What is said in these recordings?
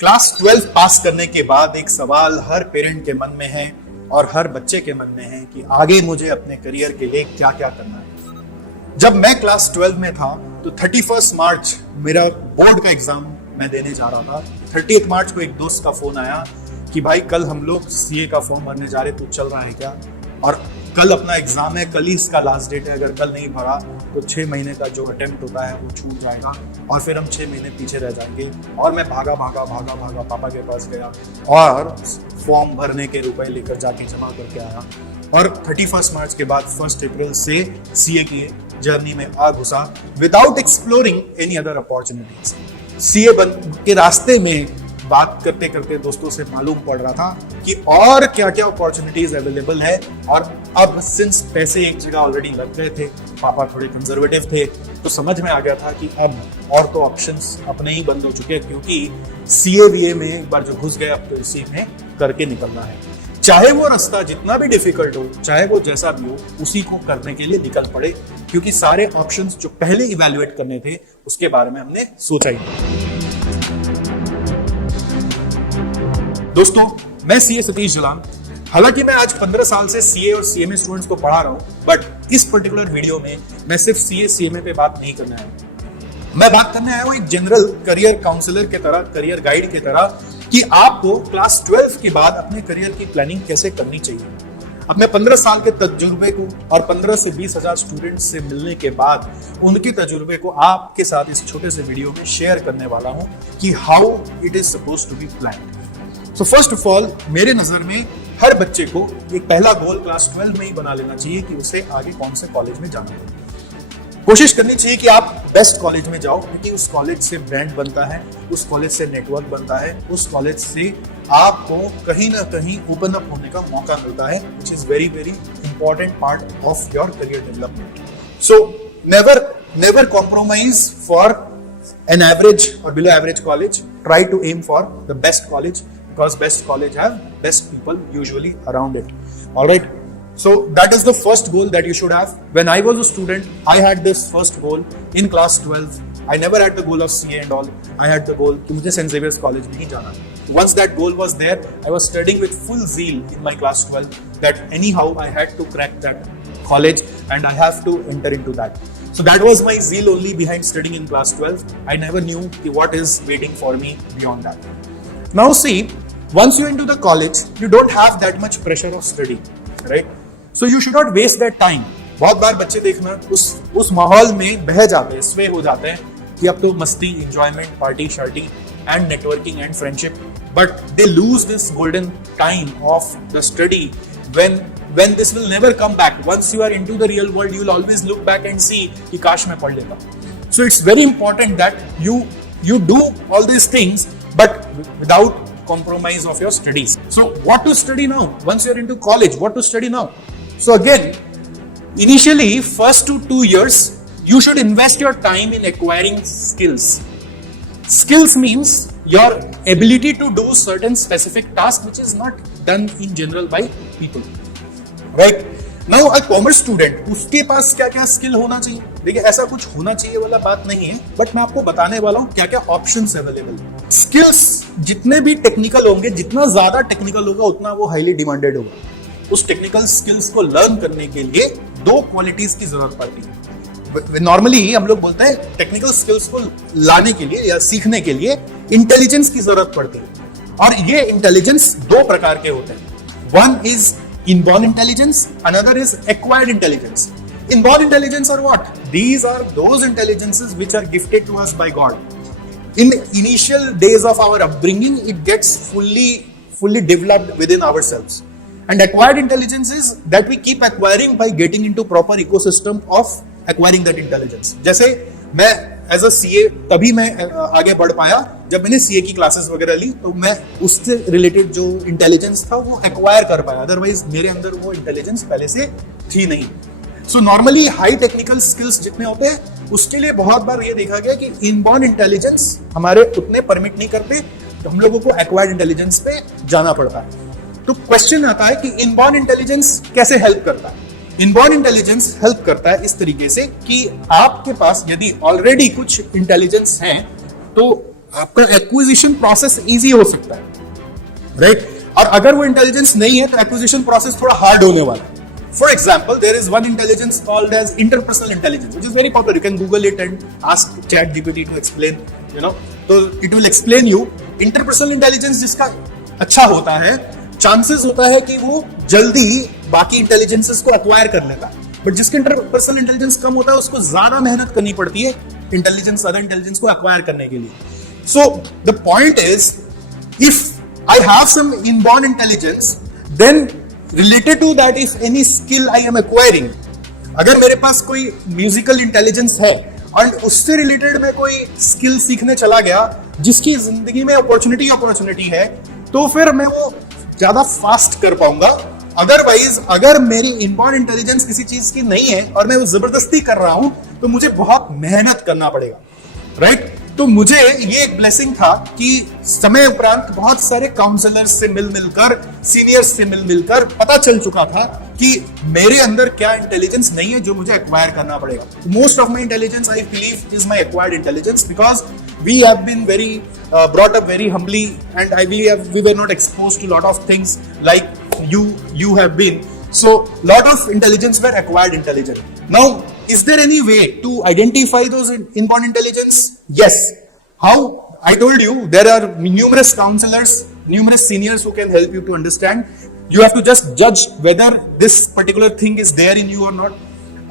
Class 12 पास करने के बाद एक सवाल हर पेरेंट के मन में है और हर बच्चे के मन में है कि आगे मुझे अपने करियर के लिए क्या क्या करना है। जब मैं क्लास 12 में था तो 31 मार्च मेरा बोर्ड का एग्जाम मैं देने जा रहा था। 30 मार्च को एक दोस्त का फोन आया कि भाई कल हम लोग सीए का फॉर्म भरने जा रहे, तू चल रहा है क्या? और कल अपना एग्जाम है, कल ही इसका लास्ट डेट है, अगर कल नहीं भरा तो 6 महीने का जो अटेम्प्ट होता है वो छूट जाएगा और फिर हम 6 महीने पीछे रह जाएंगे। और मैं भागा पापा के पास गया और फॉर्म भरने के रुपए लेकर जाके जमा करके आया और 31 मार्च के बाद 1 अप्रैल से सीए की जर्नी में आ घुसा without exploring any other opportunities. CA के रास्ते में बात करते करते दोस्तों से मालूम पड़ रहा था कि और क्या क्या अपॉर्चुनिटीज अवेलेबल है। और अब सिंस पैसे एक जगह ऑलरेडी लग गए थे, पापा थोड़े कंजर्वेटिव थे, तो समझ में आ गया था कि अब और तो ऑप्शंस अपने ही बंद हो चुके हैं, क्योंकि सीए में एक बार जो घुस गए अब तो इसी में करके निकलना है। चाहे वो रास्ता जितना भी डिफिकल्ट हो, चाहे वो जैसा भी हो, उसी को करने के लिए निकल पड़े, क्योंकि सारे ऑप्शंस जो पहले इवैल्यूएट करने थे उसके बारे में हमने सोचा ही नहीं। दोस्तों, मैं सीए सतीश जलान। हालांकि मैं आज 15 साल से सीए और सीएमए स्टूडेंट्स को पढ़ा रहा हूं, बट इस पर्टिकुलर वीडियो में मैं सिर्फ सीए सीएमए पे बात नहीं करने आया हूं। मैं बात करने आया हूं एक जनरल करियर काउंसलर के तरह, करियर गाइड के तरह, कि आपको क्लास 12 के बाद अपने करियर की प्लानिंग कैसे करनी चाहिए। अपने 15 साल के तजुर्बे को और 15 से 20 हजार स्टूडेंट्स से मिलने के बाद उनके तजुर्बे को आपके साथ इस छोटे से वीडियो में शेयर करने वाला हूं कि how it is supposed to be planned. So first of all, मेरे नजर में हर बच्चे को एक पहला गोल क्लास 12 में ही बना लेना चाहिए कि उसे आगे कौन से कॉलेज में जाना है। कोशिश करनी चाहिए कि आप बेस्ट कॉलेज में जाओ, क्योंकि उस कॉलेज से ब्रांड बनता है, उस कॉलेज से नेटवर्क बनता है, उस कॉलेज से आपको कहीं ना कहीं ओपन अप होने का मौका मिलता है, which is very very important part of your career development. So never compromise for an average or below average college. Try to aim for the best college, because best college have best people usually around it. All right, so that is the first goal that you should have. When I was a student, I had this first goal in class 12. I never had the goal of CA and all. I had the goal कि मुझे St. Xavier's College में ही जाना है. Once that goal was there, I was studying with full zeal in my class 12 that anyhow I had to crack that college and I have to enter into that. So that was my zeal only behind studying in class 12. I never knew what is waiting for me beyond that. Now see, once you're into the college, you don't have that much pressure of study, right? So you should not waste that time. बहुत बार बच्चे देखना उस माहौल में बह जाते हैं, स्वे हो जाते हैं कि अब तो मस्ती, enjoyment, party, sharty and networking and friendship, but they lose this golden time of the study when this will never come back. Once you are into the real world, you will always look back and see कि काश मैं पढ़ लेता. So it's very important that you do all these things, but without compromise of your studies. So what to study now? Once you're into college, what to study now? So again, initially first 2 years, you should invest your time in acquiring skills. Skills means your ability to do certain specific tasks which is not done in general by people. Right? Now a commerce student, उसके पास क्या क्या skill होना चाहिए? देखिए, ऐसा कुछ होना चाहिए वाला बात नहीं है, बट मैं आपको बताने वाला हूँ क्या क्या ऑप्शंस अवेलेबल है। स्किल्स जितने भी टेक्निकल होंगे, जितना ज्यादा टेक्निकल होगा उतना वो हाईली डिमांडेड होगा। उस टेक्निकल स्किल्स को लर्न करने के लिए 2 क्वालिटीज की जरूरत पड़ती है। नॉर्मली हम लोग बोलते हैं टेक्निकल स्किल्स को लाने के लिए या सीखने के लिए इंटेलिजेंस की जरूरत पड़ती है, और ये इंटेलिजेंस 2 प्रकार के होते हैं। One is inborn intelligence, another is acquired intelligence. Inborn intelligence are what? These are those intelligences which are gifted to us by God. In the initial days of our upbringing, it gets fully developed within ourselves. And acquired intelligence is that we keep acquiring by getting into proper ecosystem of acquiring that intelligence. जैसे मैं as a CA तभी मैं आगे बढ़ पाया जब मैंने CA की क्लासेस वगैरह ली, तो मैं उससे रिलेटेड जो इंटेलिजेंस था वो एक्वायर कर पाया, अदरवाइज मेरे अंदर वो इंटेलिजेंस पहले से थी नहीं। So normally high technical skills जितने होते हैं उसके लिए बहुत बार ये देखा गया कि इनबॉर्न इंटेलिजेंस हमारे उतने परमिट नहीं करते, तो हम लोगों को एक्वायर्ड इंटेलिजेंस पे जाना पड़ता है। तो क्वेश्चन आता है कि इनबॉर्न इंटेलिजेंस कैसे हेल्प करता है? इनबॉर्न इंटेलिजेंस हेल्प करता है इस तरीके से कि आपके पास यदि ऑलरेडी कुछ इंटेलिजेंस है तो आपका एक्विजिशन प्रोसेस इजी हो सकता है, राइट? और अगर वो इंटेलिजेंस नहीं है तो एक्विजिशन प्रोसेस थोड़ा हार्ड होने वाला है. For example, there is one intelligence called as interpersonal intelligence, which is very popular. You can Google it and ask ChatGPT to explain, So it will explain you. Interpersonal intelligence जिसका अच्छा होता है, chances होता है कि वो जल्दी बाकी intelligences को acquire कर लेता है. But जिसके interpersonal intelligence कम होता है, उसको ज्यादा मेहनत करनी पड़ती है other intelligence को acquire करने के लिए. So the point is, if I have some inborn intelligence, then related to that, if any skill I am acquiring, अगर मेरे पास कोई म्यूजिकल इंटेलिजेंस है और उससे रिलेटेड मैं कोई स्किल सीखने चला गया जिसकी जिंदगी में अपॉर्चुनिटी है, तो फिर मैं वो ज्यादा फास्ट कर पाऊंगा. अदरवाइज अगर मेरी इनबॉर्न इंटेलिजेंस किसी चीज की नहीं है और मैं वो जबरदस्ती कर रहा हूं तो मुझे बहुत मेहनत करना पड़ेगा, राइट? तो मुझे ये एक ब्लेसिंग था कि समय उपरांत बहुत सारे काउंसलर्स से मिलकर, सीनियर्स से मिलकर पता चल चुका था कि मेरे अंदर क्या इंटेलिजेंस नहीं है जो मुझे एक्वायर करना पड़ेगा. Most of my intelligence I believe is my acquired intelligence, because we have been very brought up very humbly, and we were not exposed to lot of things like you have been. So lot of intelligence were acquired intelligence. Now, is there any way to identify those inborn intelligence? Yes. How? I told you there are numerous counselors, numerous seniors who can help you to understand. You have to just judge whether this particular thing is there in you or not.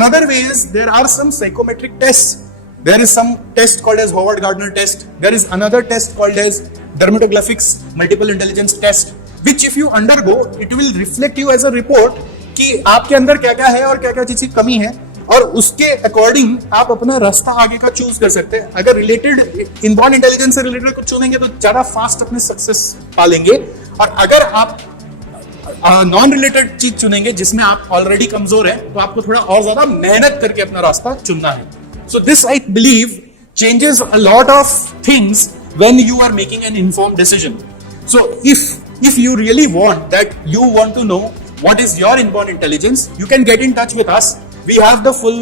Another way is there are some psychometric tests. There is some test called as Howard Gardner test. There is another test called as dermatoglyphics multiple intelligence test, which if you undergo, it will reflect you as a report कि आपके अंदर क्या क्या है और क्या क्या चीज की कमी है, और उसके अकॉर्डिंग आप अपना रास्ता आगे का चूज कर सकते हैं. अगर रिलेटेड इनबॉर्न इंटेलिजेंस से रिलेटेड कुछ चुनेंगे तो ज्यादा फास्ट अपने सक्सेस पालेंगे, और अगर आप नॉन रिलेटेड चीज चुनेंगे जिसमें आप ऑलरेडी कमजोर है तो आपको थोड़ा और ज्यादा मेहनत करके अपना रास्ता चुनना है. So this, I believe, changes a lot of things when you are making an informed decision. So if you really want to know what is your inborn intelligence, you can get in touch with us. We have the full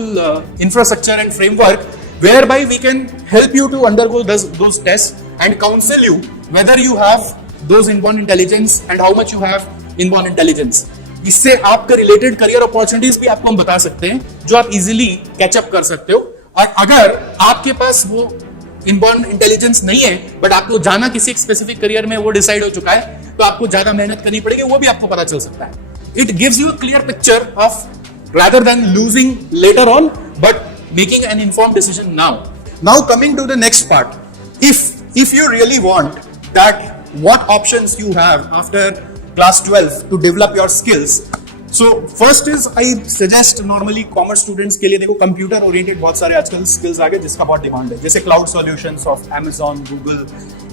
infrastructure and framework whereby we can help you to undergo those tests and counsel you whether you have those inborn intelligence and how much you have inborn intelligence. इससे आपके related career opportunities भी आपको हम बता सकते हैं जो आप इजीली कैचअप कर सकते हो. और अगर आपके पास वो इनबॉर्न इंटेलिजेंस नहीं है बट आपको जाना किसी एक स्पेसिफिक करियर में वो डिसाइड हो चुका है, तो आपको ज्यादा मेहनत करनी पड़ेगी, वो भी आपको पता चल सकता है. It gives you a clear picture of rather than losing later on, but making an informed decision now. Now coming to the next part, if you really want that, what options you have after class 12 to develop your skills. So first is I suggest normally commerce students के लिए देखो computer oriented बहुत सारे आजकल skills आ गए जिसका बहुत demand है, जैसे cloud solutions of Amazon, Google,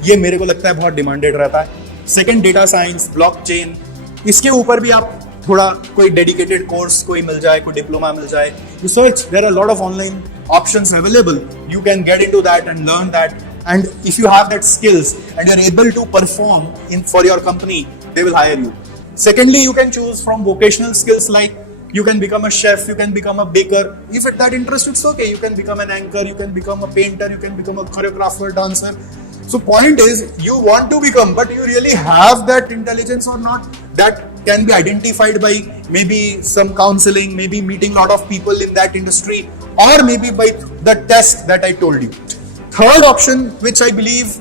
ये मेरे को लगता है बहुत डिमांडेड रहता है. सेकंड डेटा साइंस, ब्लॉकचेन, इसके ऊपर भी आप थोड़ा कोई डेडिकेटेड कोर्स कोई मिल जाए, कोई डिप्लोमा मिल जाए, you search, there are a lot of online options available. You can get into that and learn that, and if you have that skills and you're able to perform for your company, they will hire you. Secondly, you can choose from vocational skills like you can become a chef, you can become a baker. If that interests you, it's okay. You can become an anchor, you can become a painter, you can become a choreographer, dancer. So point is, you want to become, but you really have that intelligence or not? That can be identified by maybe some counseling, maybe meeting a lot of people in that industry, or maybe by the test that I told you. Third option, which I believe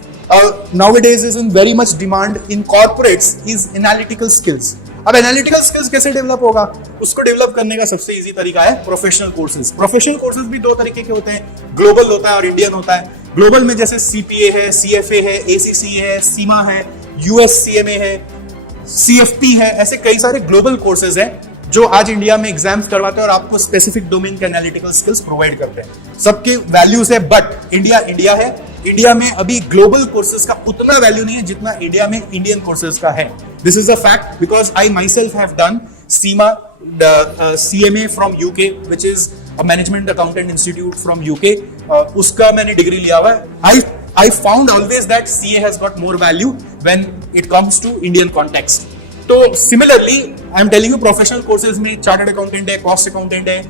nowadays is in very much demand in corporates, is analytical skills. अब analytical skills कैसे develop होगा? उसको develop करने का सबसे easy तरीका है professional courses. Professional courses भी दो तरीके के होते हैं, ग्लोबल होता है और इंडियन होता है. ग्लोबल में जैसे CPA है, CFA है, ACC है, सीमा है, USCMA है, CFP है, ऐसे कई सारे ग्लोबल कोर्सेज हैं जो आज इंडिया में एग्जाम्स करवाते हैं और आपको स्पेसिफिक डोमेन के एनालिटिकल स्किल्स प्रोवाइड करते हैं. सबके वैल्यूज है, बट इंडिया है. इंडिया में अभी ग्लोबल कोर्सेज का उतना वैल्यू नहीं है जितना इंडिया में इंडियन कोर्सेज का है. This is a fact because I my self have done Seema CMA from UK, which is a management accountant institute from UK. उसका मैंने डिग्री लिया हुआ है. I found always that CA has got more value when it comes to Indian context. तो similarly, I am telling you, professional courses में chartered accountant है, cost accountant है,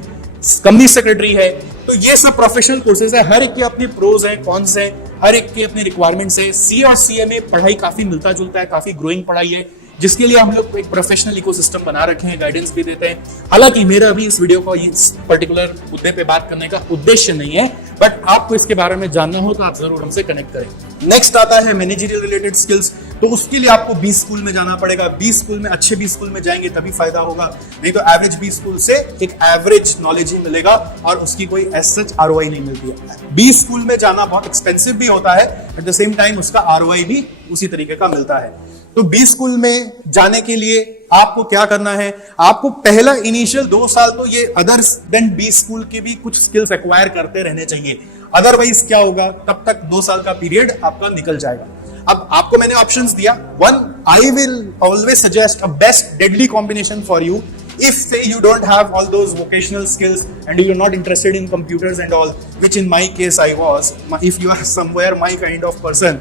company secretary है, तो ये सब प्रोफेशनल कोर्सेज है. हर एक के अपने प्रोज हैं, कॉन्स हैं. हर एक की अपनी रिक्वायरमेंट्स है। सीए और सीएमए पढ़ाई काफी मिलता जुलता है, काफी ग्रोइंग पढ़ाई है, जिसके लिए हम लोग एक प्रोफेशनल इकोसिस्टम बना रखे हैं, गाइडेंस भी देते हैं। हालांकि मेरा अभी इस वीडियो को इस पर्टिकुलर मुद्दे पे बात करने का उद्देश्य नहीं है, बट आपको इसके बारे में जानना हो तो आप जरूर हमसे कनेक्ट करें। नेक्स्ट आता है मैनेजरियल रिलेटेड स्किल्स। तो उसके लिए आपको बी स्कूल में जाना पड़ेगा। बी स्कूल में, अच्छे बी स्कूल में जाएंगे तभी फायदा होगा, नहीं तो एवरेज बी स्कूल से एक एवरेज नॉलेज ही मिलेगा और उसकी कोई एज सच आरओआई नहीं मिलती है। बी स्कूल में जाना बहुत एक्सपेंसिव भी होता है, एट द सेम टाइम उसका आरओआई भी उसी तरीके का मिलता है। तो बी स्कूल में जाने के लिए आपको क्या करना है, आपको पहला इनिशियल 2 साल तो ये अदर्स देन बी स्कूल के भी कुछ स्किल्स एक्वायर करते रहने चाहिए। अदरवाइज क्या होगा, तब तक 2 साल का पीरियड आपका निकल जाएगा। अब आपको मैंने ऑप्शंस दिया। 1, I will always suggest a best deadly combination for you if say you don't have all those vocational skills and you're not interested in computers and all, which in my case I was. If you are somewhere my kind of person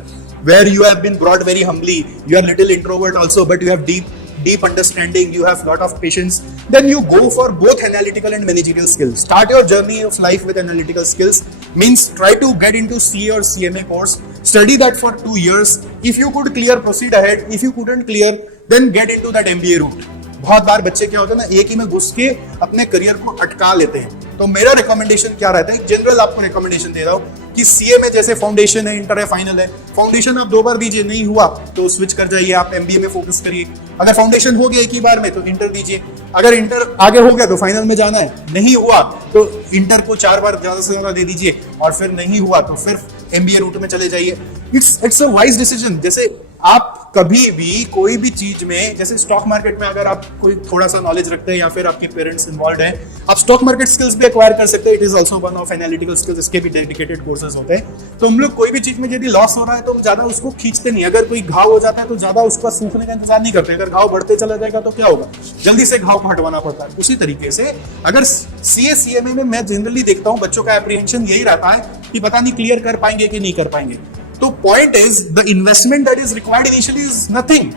where you have been brought very humbly, you are little introvert also, but you have deep understanding, you have lot of patience, then you go for both analytical and managerial skills. Start your journey of life with analytical skills, means try to get into CA or CMA course, study that for 2 years. If you could clear, proceed ahead. If you couldn't clear, then get into that MBA route. बहुत बार बच्चे क्या होते हैं ना, एक ही में घुस के अपने करियर को अटका लेते हैं। तो मेरा रिकमेंडेशन क्या रहता है, जनरल आपको रिकमेंडेशन दे रहा हूं कि सीए में जैसे फाउंडेशन है, इंटर है, फाइनल है। फाउंडेशन आप 2 बार दीजिए, नहीं हुआ तो स्विच कर जाइए, आप एमबीए में फोकस करिए। अगर फाउंडेशन हो गया एक ही बार में तो इंटर दीजिए। अगर इंटर आगे हो गया तो फाइनल में जाना है, नहीं हुआ तो इंटर को 4 बार ज्यादा से ज्यादा दे दीजिए, और फिर नहीं हुआ तो फिर एमबीए रूट में चले जाइए। It's a wise decision. जैसे आप कभी भी कोई भी चीज में, जैसे स्टॉक मार्केट में अगर आप कोई थोड़ा सा नॉलेज रखते हैं या फिर आपके पेरेंट्स इन्वॉल्व हैं, आप स्टॉक मार्केट स्किल्स भी एक्वायर कर सकते हैं। It is also one of analytical skills, इसके भी डेडिकेटेड कोर्सेज होते हैं। तो हम लोग कोई भी चीज में यदि लॉस हो रहा है तो हम ज्यादा उसको खींचते नहीं। अगर कोई घाव हो जाता है तो ज्यादा उसका सूखने का इंतजार नहीं करते। अगर घाव बढ़ते चला जाएगा तो क्या होगा, जल्दी से घाव को हटवाना पड़ता है। उसी तरीके से अगर सीए सीएमए में मैं जनरली देखता हूं बच्चों का एप्रीहेंशन यही रहता है कि पता नहीं क्लियर कर पाएंगे कि नहीं कर पाएंगे। तो point is the investment that is required initially is nothing.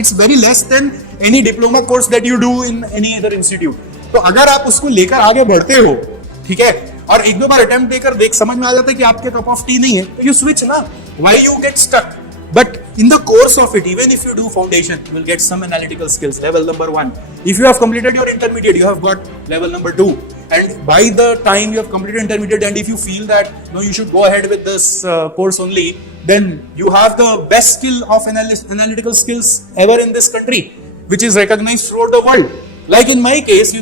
It's very less than any diploma course that you do in any other institute. तो अगर आप उसको लेकर आगे बढ़ते हो, ठीक है, और 1-2 बार अटेम्प्ट देकर समझ में आ जाता है कि आपके कप ऑफ टी नहीं है, तो यू स्विच ना। Why you get stuck? But in the course of it, even if you do foundation, you will get some analytical skills. Level number 1. If you have completed your intermediate, you have got level number 2. And by the time you have completed intermediate, and if you feel that no, you should go ahead with this course only, then you have the best skill of analytical skills ever in this country, which is recognized throughout the world. Like in my case,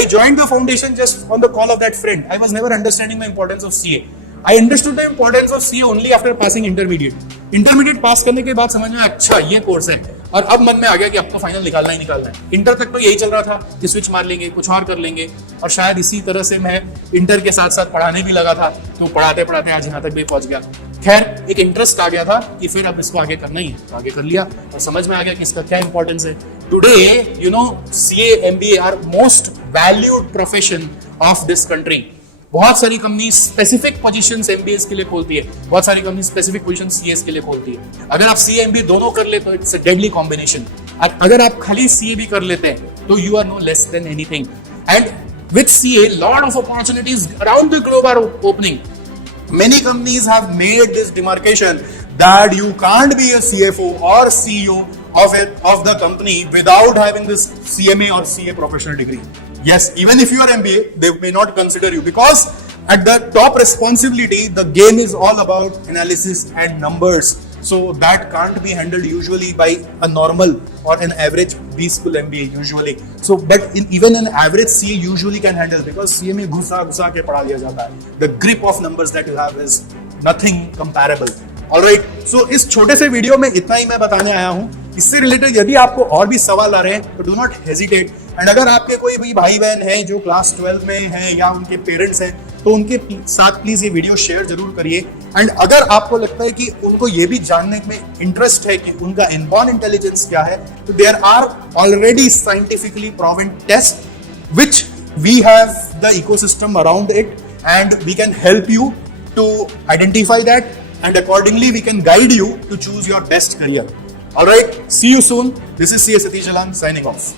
I joined the foundation just on the call of that friend. I was never understanding the importance of CA. I understood the importance of CA only after passing intermediate. Intermediate pass करने के बाद समझ में अच्छा ये course है, और अब मन में आ गया कि अब तो फाइनल निकालना ही निकालना है। इंटर तक तो यही चल रहा था कि स्विच मार लेंगे, कुछ और कर लेंगे, और शायद इसी तरह से मैं इंटर के साथ साथ पढ़ाने भी लगा था, तो पढ़ाते पढ़ाते आज यहाँ तक भी पहुंच गया। खैर, एक इंटरेस्ट आ गया था कि फिर अब इसको आगे करना ही है, तो आगे कर लिया और समझ में आ गया कि इसका क्या इंपॉर्टेंस है। Today CA MBA are most valued profession of this country. बहुत सारी कंपनी स्पेसिफिक पोजीशंस एमबीएस के लिए खोलती है, बहुत सारी कंपनी स्पेसिफिक पोजीशन सीएस के लिए खोलती है। अगर आप सीए एमबीए दोनों कर ले तो इट्स अ डेडली कॉम्बिनेशन। अगर आप खाली सीए भी कर लेते हैं तो you are no less than anything. And with CA lot of opportunities around the globe are opening. Many companies have made this demarcation that you can't be a CFO or CEO of the company without having this CMA or CA professional degree. Yes, even if you are MBA, they may not consider you, because at the top responsibility, the game is all about analysis and numbers. So that can't be handled usually by a normal or an average B school MBA usually. So, but even an average CA usually can handle, because CA में घुसा के पढ़ा दिया जाता है. The grip of numbers that you have is nothing comparable. Alright, so इस छोटे से वीडियो में इतना ही मैं बताने आया हूँ. इससे रिलेटेड यदि आपको और भी सवाल आ रहे हैं तो डू नॉट हेजिटेट. एंड अगर आपके कोई भी भाई बहन है जो क्लास 12 में है या उनके पेरेंट्स हैं तो उनके साथ प्लीज ये वीडियो शेयर जरूर करिए. एंड अगर आपको लगता है कि उनको ये भी जानने में इंटरेस्ट है कि उनका इनबॉर्न इंटेलिजेंस क्या है, तो there are already scientifically proven test which we have the ecosystem around it, and we can help you to identify that, and accordingly we can guide you to choose your best career. All right, see you soon. This is CA Satish Jalan signing off.